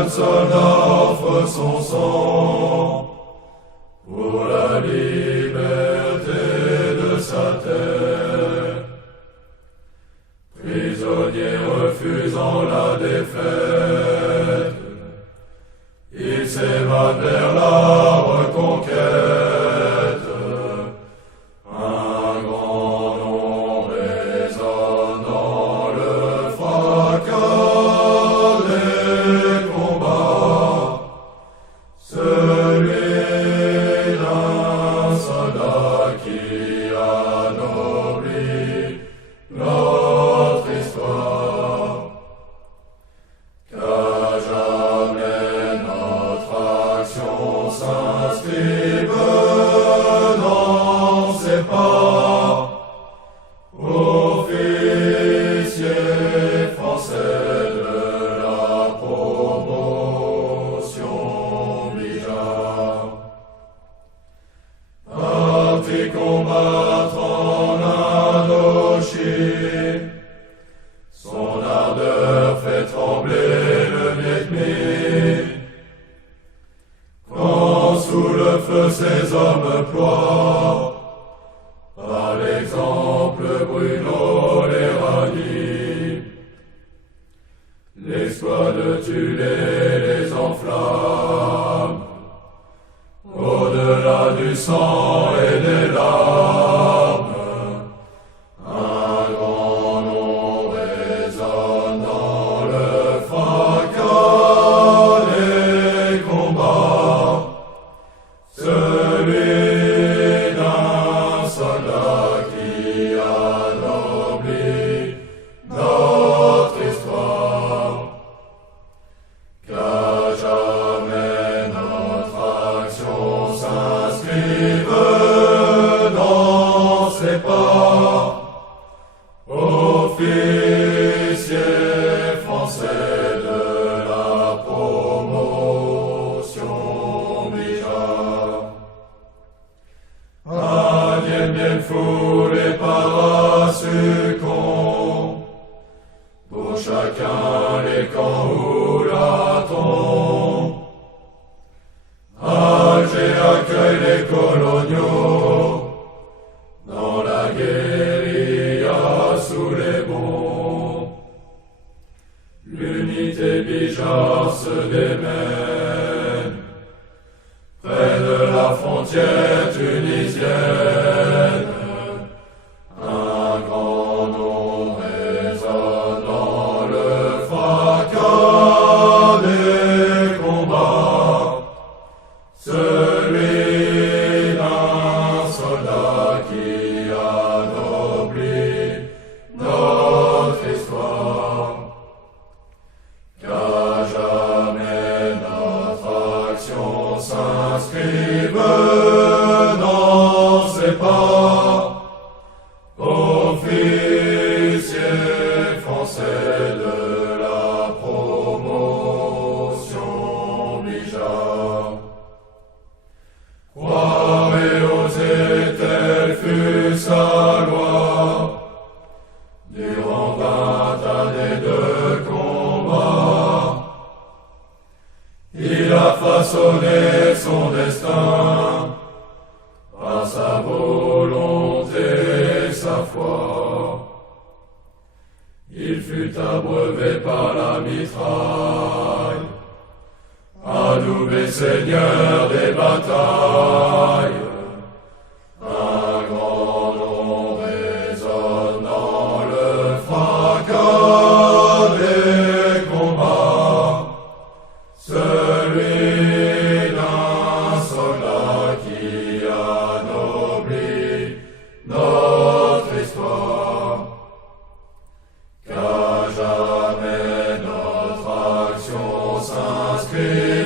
jeune soldat offre son sang pour la liberté de sa terre. Prisonnier refusant la défaite, il s'évade vers la reconquête. Un grand nom résonne dans le fracas des combats, celui d'un soldat qui anoblit notre histoire. Qu'à jamais notre action s'inscrive dans ses pas, officier français de la promotion obligea. Parti combattre en Indochine, son ardeur fait trembler le Viet-Mi. Quand sous le feu ses hommes ploient, par l'exemple brûlant les ranime. L'exploit de Tulé les enflamme, au-delà du sang et des larmes. Un grand nom résonne dans le fracas des combats, celui d'un soldat qui anoblit notre histoire. Qu'à jamais notre action s'inscrive dans ses pas, officier français de la promotion obligea. À Dien Bien Phu les paras succombent, pour chacun les camps où la tombe. Alger accueille les coloniaux, dans la guérilla sous les bombes. L'unité Bijar se démène, près de la frontière tunisienne. Un grand nom résonne dans le fracas des combats, celui d'un soldat qui anoblit notre histoire. Qu'à jamais notre action s'inscrive dans ses pas, officier français de la promotion obligea. Croire et oser, telle fut sa loi, durant 20 années de combat. Il a façonné son destin par sa volonté et sa foi. Il fut abreuvé par la mitraille, adoubé seigneur des batailles. Un grand nom résonne dans le fracas des combats, celui d'un soldat qui anoblit notre histoire. Qu'à jamais notre action s'inscrit